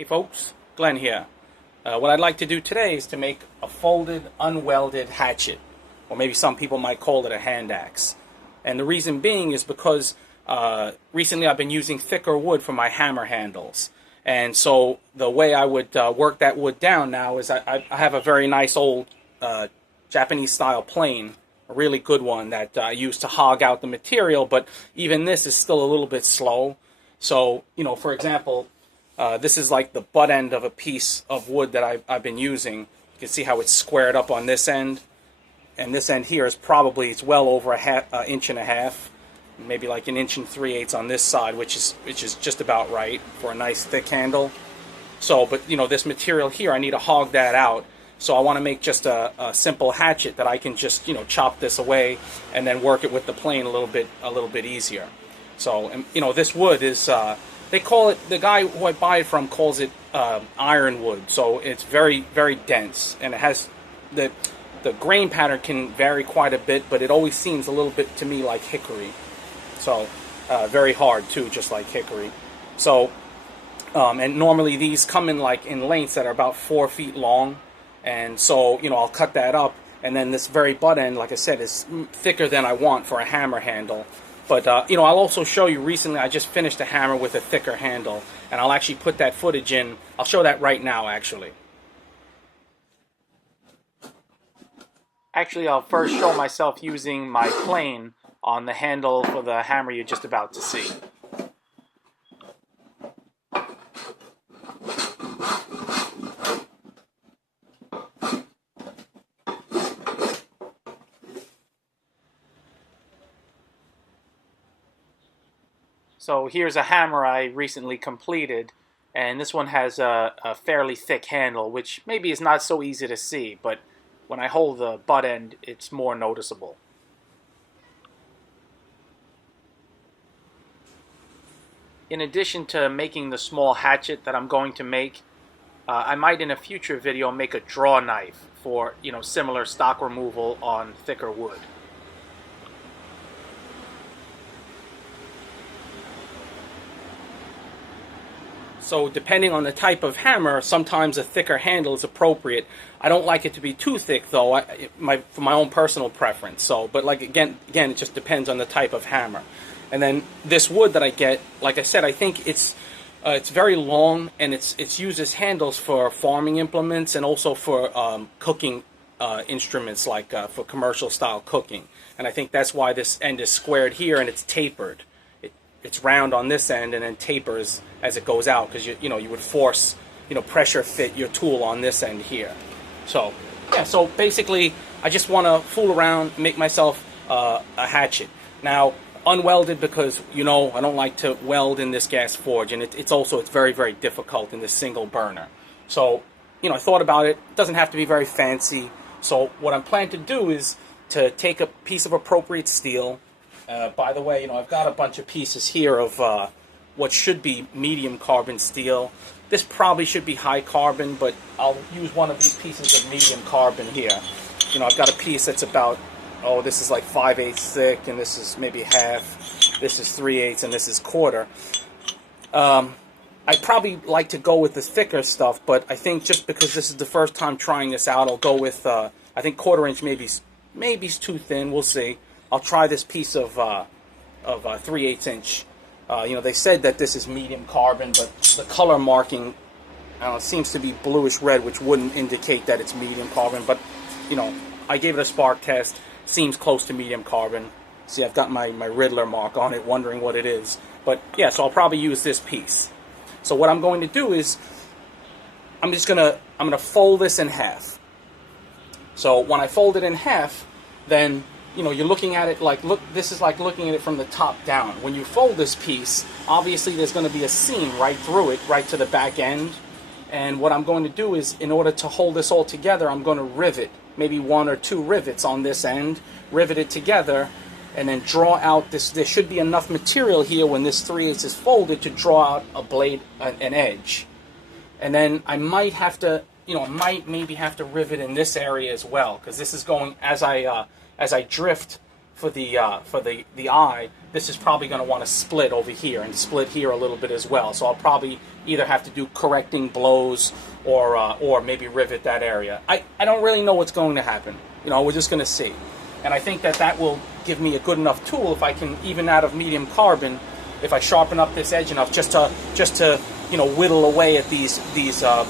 Hey folks, Glenn here. What I'd like to do today is to make a folded, unwelded hatchet, or maybe some people might call it a hand axe. And the reason being is because recently I've been using thicker wood for my hammer handles. And so the way I would work that wood down now is I have a very nice old Japanese style plane, a really good one that I use to hog out the material, but even this is still a little bit slow. So, you know, for example, this is like the butt end of a piece of wood that I've been using. You can see how it's squared up on this end. And this end here is probably, it's well over an inch and a half. Maybe like an inch and 3/8 on this side, which is just about right for a nice thick handle. So, but you know, this material here, I need to hog that out. So I want to make just a simple hatchet that I can just, you know, chop this away and then work it with the plane a little bit easier. So, and, you know, this wood is, they call it, the guy who I buy it from calls it ironwood. So it's very, very dense, and it has the grain pattern can vary quite a bit, but it always seems a little bit to me like hickory. So very hard too, just like hickory. So and normally these come in like in lengths that are about 4 feet long, and so, you know, I'll cut that up, and then this very butt end, like I said, is thicker than I want for a hammer handle. But you know, I'll also show you, recently I just finished a hammer with a thicker handle, and I'll actually put that footage in. I'll show that right now, actually. Actually, I'll first show myself using my plane on the handle for the hammer you're just about to see. So here's a hammer I recently completed, and this one has a fairly thick handle, which maybe is not so easy to see, but when I hold the butt end, it's more noticeable. In addition to making the small hatchet that I'm going to make, I might in a future video make a draw knife for, you know, similar stock removal on thicker wood. So depending on the type of hammer, sometimes a thicker handle is appropriate. I don't like it to be too thick, though, for my own personal preference. So, but like again, it just depends on the type of hammer. And then this wood that I get, like I said, I think it's very long, and it's used as handles for farming implements and also for cooking instruments, like for commercial style cooking. And I think that's why this end is squared here and it's tapered. It's round on this end and then tapers as it goes out, because you know, you would force, you know, pressure fit your tool on this end here. So yeah, so basically I just want to fool around, make myself a hatchet. Now, unwelded, because, you know, I don't like to weld in this gas forge, and it's very, very difficult in this single burner. So, you know, I thought about it. It doesn't have to be very fancy. So what I'm planning to do is to take a piece of appropriate steel. By the way, you know, I've got a bunch of pieces here of what should be medium carbon steel. This probably should be high carbon, but I'll use one of these pieces of medium carbon here. You know, I've got a piece that's about, oh, this is like 5/8 thick, and this is maybe half, this is 3/8, and this is quarter. I'd probably like to go with the thicker stuff, but I think just because this is the first time trying this out, I'll go with, I think 1/4 inch maybe is too thin, we'll see. I'll try this piece of 3/8 inch. You know, they said that this is medium carbon, but the color marking, I don't know, seems to be bluish red, which wouldn't indicate that it's medium carbon. But, you know, I gave it a spark test. Seems close to medium carbon. See, I've got my Riddler mark on it, wondering what it is. But yeah, so I'll probably use this piece. So what I'm going to do is, I'm gonna fold this in half. So when I fold it in half, then, you know, you're looking at it like, look, this is like looking at it from the top down. When you fold this piece, obviously there's going to be a seam right through it, right to the back end. And what I'm going to do is, in order to hold this all together, I'm going to rivet, maybe 1 or 2 rivets on this end, rivet it together, and then draw out this. There should be enough material here when this 3/8 is folded to draw out a blade, an edge. And then I might have to, you know, maybe have to rivet in this area as well, because this is going, as I drift the eye, this is probably going to want to split over here and split here a little bit as well. So I'll probably either have to do correcting blows or maybe rivet that area. I don't really know what's going to happen. You know, we're just going to see. And I think that will give me a good enough tool if I can, even out of medium carbon, if I sharpen up this edge enough, just to you know, whittle away at these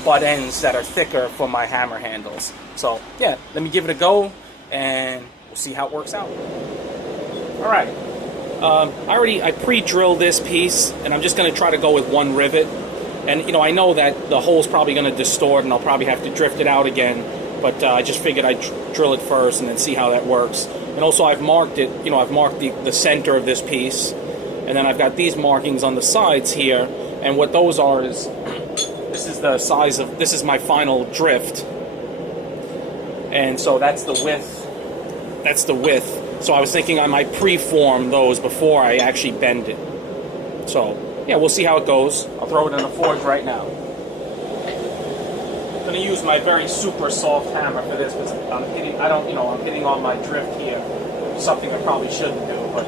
butt ends that are thicker for my hammer handles. So yeah, let me give it a go, and we'll see how it works out. All right, I pre-drilled this piece, and I'm just going to try to go with one rivet. And you know, I know that the hole's probably going to distort, and I'll probably have to drift it out again. But I just figured I'd drill it first and then see how that works. And also, I've marked it. You know, I've marked the center of this piece, and then I've got these markings on the sides here. And what those are is, this is the size of, this is my final drift. And so that's the width. That's the width. So I was thinking I might pre-form those before I actually bend it. So yeah, we'll see how it goes. I'll throw it in the forge right now. I'm going to use my very super soft hammer for this because I'm hitting, I'm hitting on my drift here. Something I probably shouldn't do, but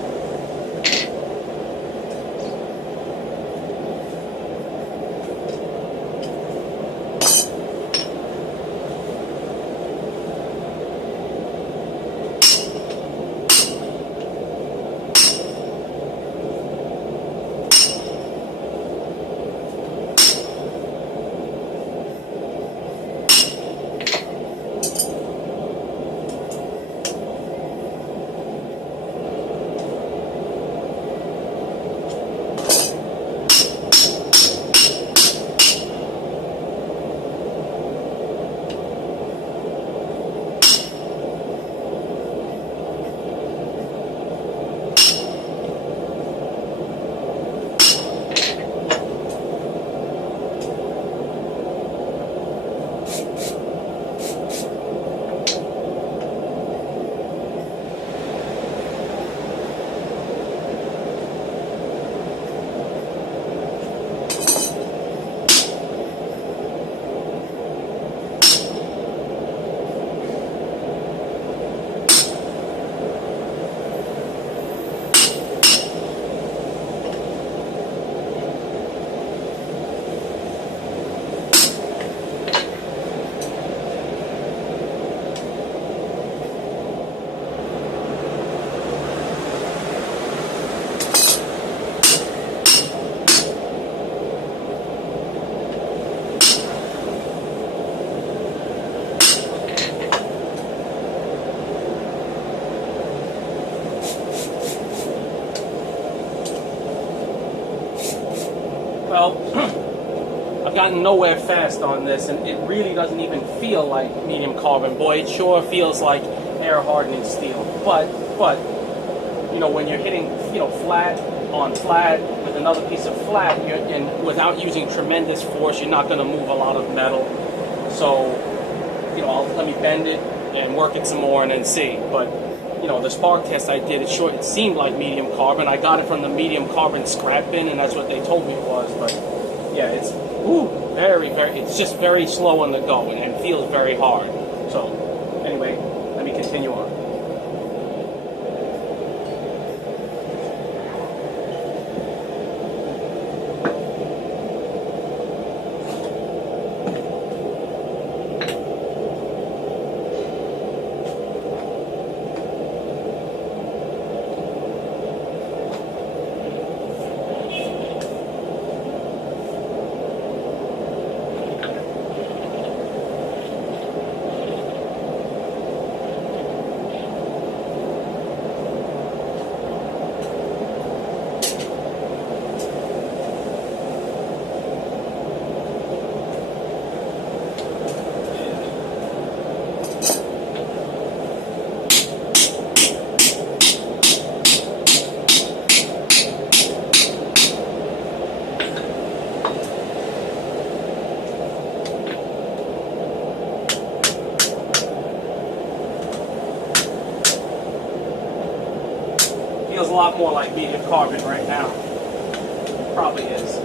well, I've gotten nowhere fast on this, and it really doesn't even feel like medium carbon. Boy, it sure feels like air hardening steel. But you know, when you're hitting, you know, flat on flat with another piece of flat, and without using tremendous force, you're not going to move a lot of metal. So, you know, let me bend it and work it some more and then see. But you know, the spark test I did, it seemed like medium carbon. I got it from the medium carbon scrap bin, and that's what they told me it was. But yeah, it's it's just very slow on the go and feels very hard. So anyway, let me continue on. Feels a lot more like medium carbon right now. It probably is.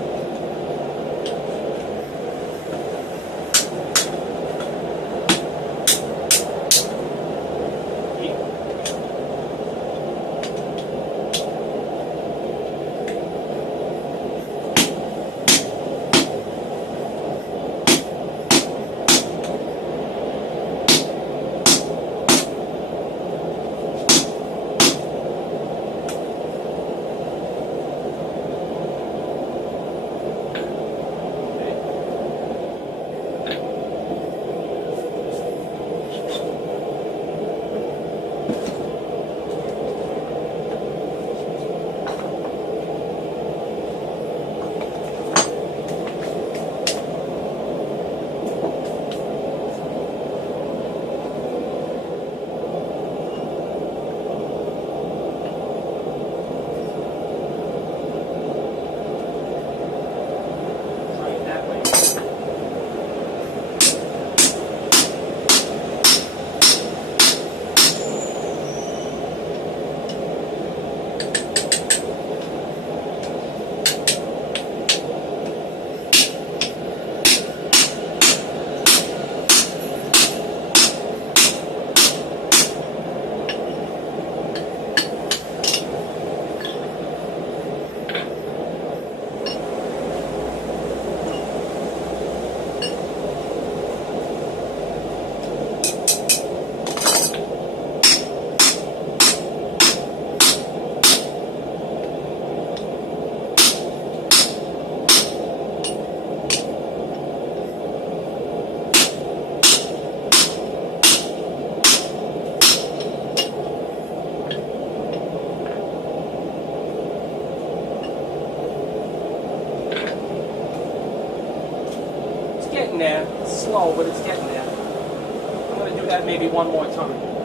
getting there. It's slow, but it's getting there. I'm going to do that maybe one more time.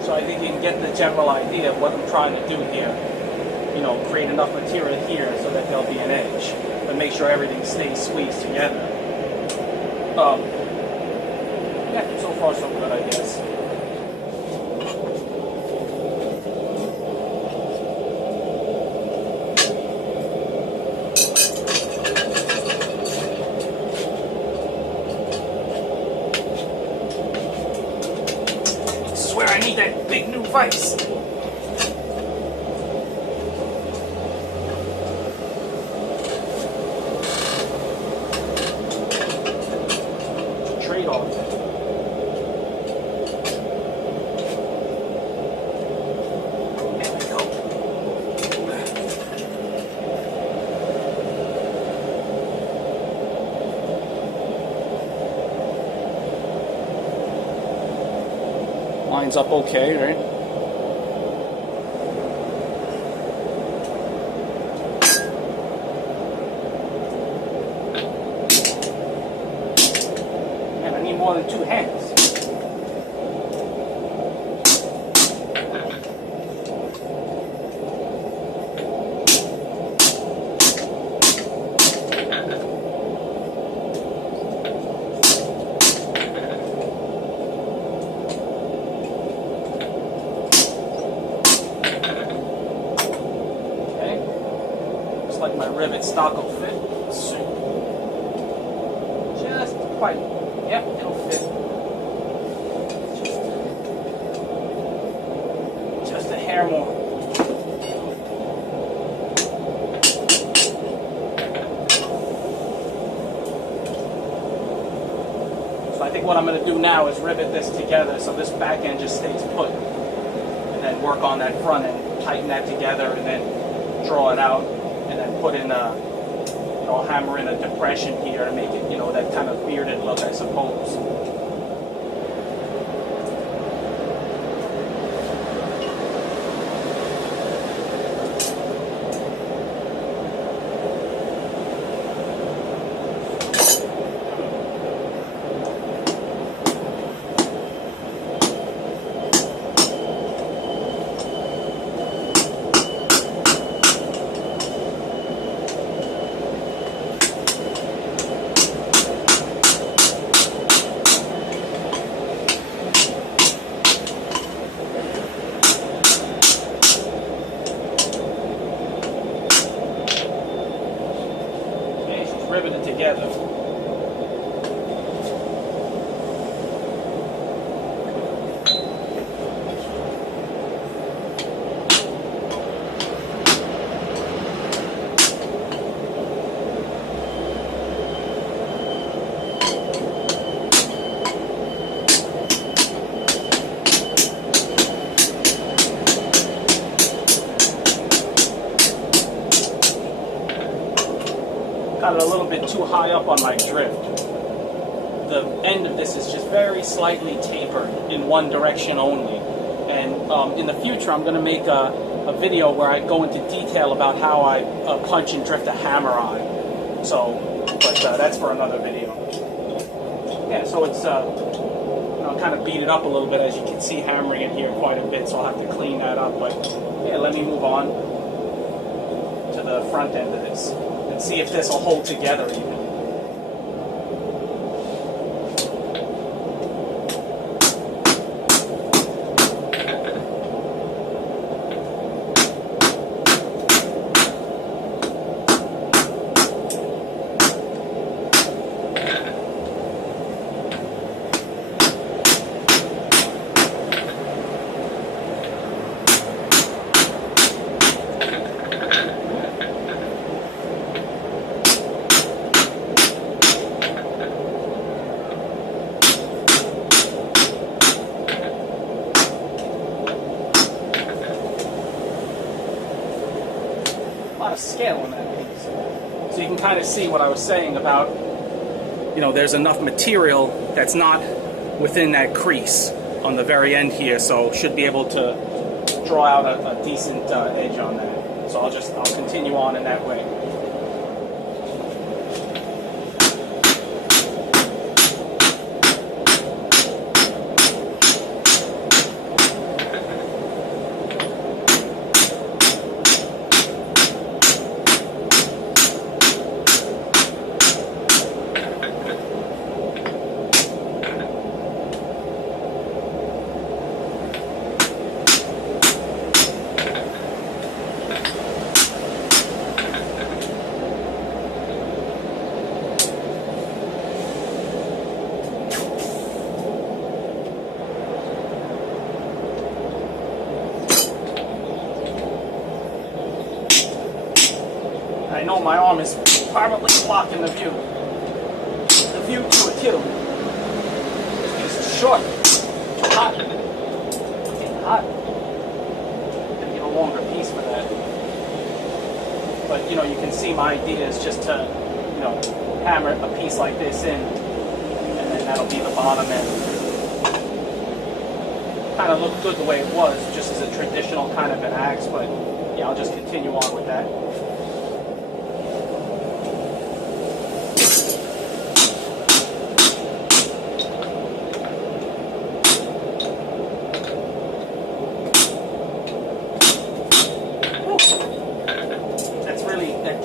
So I think you can get the general idea of what I'm trying to do here. You know, create enough material here so that there'll be an edge, but make sure everything stays squeezed together. Yeah, so far so good, I guess. I need that big new vise. Trade-off. There we go. Lines up okay, right? Man, I need more than 2 hands. Like my rivet stock will fit. Just quite. Yep, it'll fit. Just a hair more. So I think what I'm going to do now is rivet this together so this back end just stays put. And then work on that front end, tighten that together, and then draw it out. And then put in a, you know, hammer in a depression here to make it, you know, that kind of bearded look, I suppose. it a little bit too high up on my drift. The end of this is just very slightly tapered in one direction only. And in the future, I'm going to make a video where I go into detail about how I punch and drift a hammer on. So, but that's for another video. Yeah, so it's kind of beat it up a little bit, as you can see, hammering it here quite a bit. So I'll have to clean that up. But yeah, let me move on to the front end of this and see if this will hold together even. Scale on that piece. So you can kind of see what I was saying about, there's enough material that's not within that crease on the very end here, so should be able to draw out a decent edge on that. So I'll continue on in that way. I know my arm is probably blocking the view to a kill. This piece is short, hot, hot. Gotta get a longer piece for that. But you can see my idea is just to, hammer a piece like this in, and then that'll be the bottom end. Kind of looked good the way it was, just as a traditional kind of an axe, but yeah, I'll just continue on with that.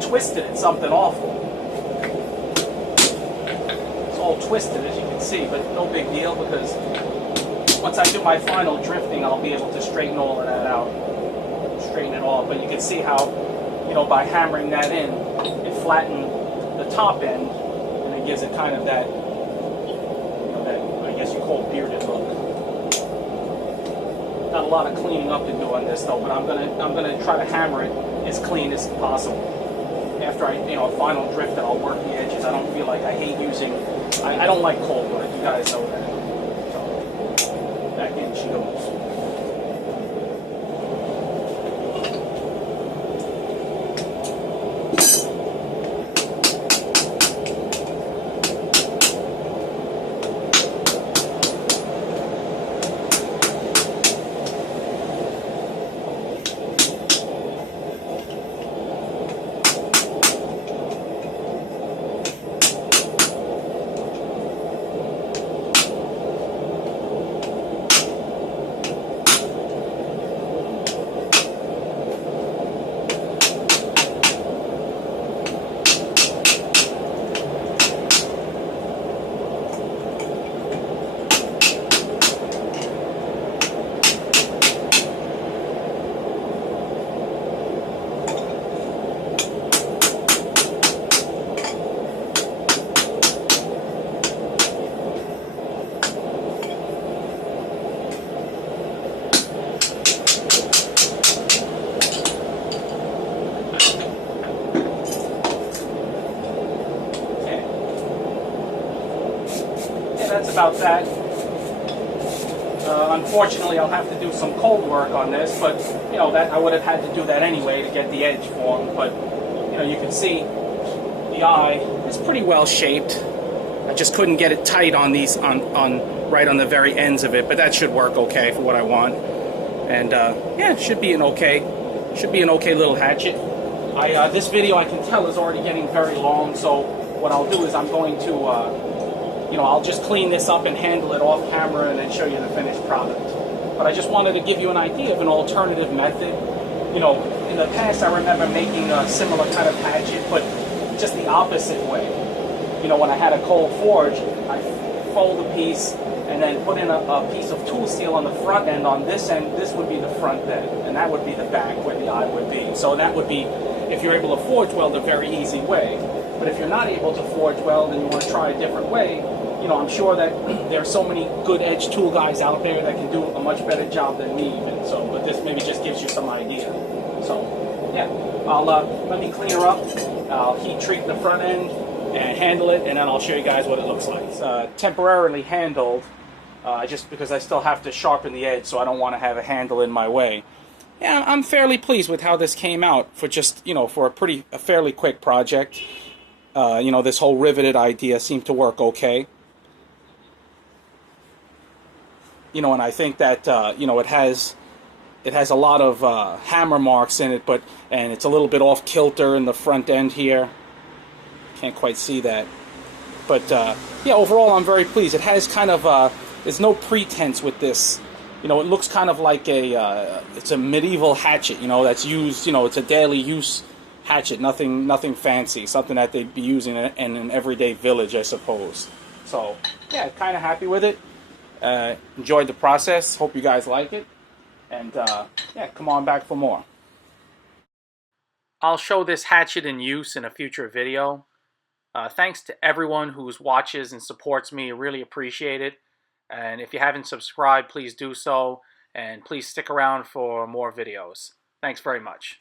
Twisted, it's something awful. It's all twisted, as you can see, but no big deal, because once I do my final drifting, I'll be able to straighten all of that out, straighten it off. But you can see how, by hammering that in, it flattened the top end, and it gives it kind of that, that I guess you call bearded look. Got a lot of cleaning up to do on this though, but I'm gonna try to hammer it as clean as possible. After I, final drift, and I'll work the edges. I don't feel like I hate using. I don't like cold work. You guys know that. So back in she goes. That's about that. Unfortunately, I'll have to do some cold work on this, but that I would have had to do that anyway to get the edge formed. But you can see the eye is pretty well shaped. I just couldn't get it tight on these right on the very ends of it, but that should work okay for what I want. And yeah, it should be an okay little hatchet. This video, I can tell, is already getting very long, so what I'll do is I'm going to I'll just clean this up and handle it off camera and then show you the finished product. But I just wanted to give you an idea of an alternative method. You know, in the past I remember making a similar kind of hatchet, but just the opposite way. You know, when I had a cold forge, I fold a piece and then put in a piece of tool steel on the front end. On this end, this would be the front end, and that would be the back where the eye would be. So that would be, if you're able to forge weld, a very easy way. But if you're not able to forge weld and you want to try a different way, you know, I'm sure that there are so many good edge tool guys out there that can do a much better job than me even. So, but this maybe just gives you some idea. So, yeah, I'll let me clean her up. I'll heat treat the front end and handle it, and then I'll show you guys what it looks like. It's temporarily handled, just because I still have to sharpen the edge, so I don't want to have a handle in my way. Yeah, I'm fairly pleased with how this came out for just, you know, for a fairly quick project. You know, this whole riveted idea seemed to work okay. You know, and I think that you know, it has a lot of hammer marks in it, and it's a little bit off kilter in the front end here. Can't quite see that, but yeah, overall I'm very pleased. It has kind of there's no pretense with this. You know, it looks kind of like it's a medieval hatchet. You know, that's used. You know, it's a daily use hatchet. Nothing fancy. Something that they'd be using in an everyday village, I suppose. So yeah, kind of happy with it. Enjoyed the process. Hope you guys like it. And yeah, come on back for more. I'll show this hatchet in use in a future video. Thanks to everyone who watches and supports me. I really appreciate it. And if you haven't subscribed, please do so. And please stick around for more videos. Thanks very much.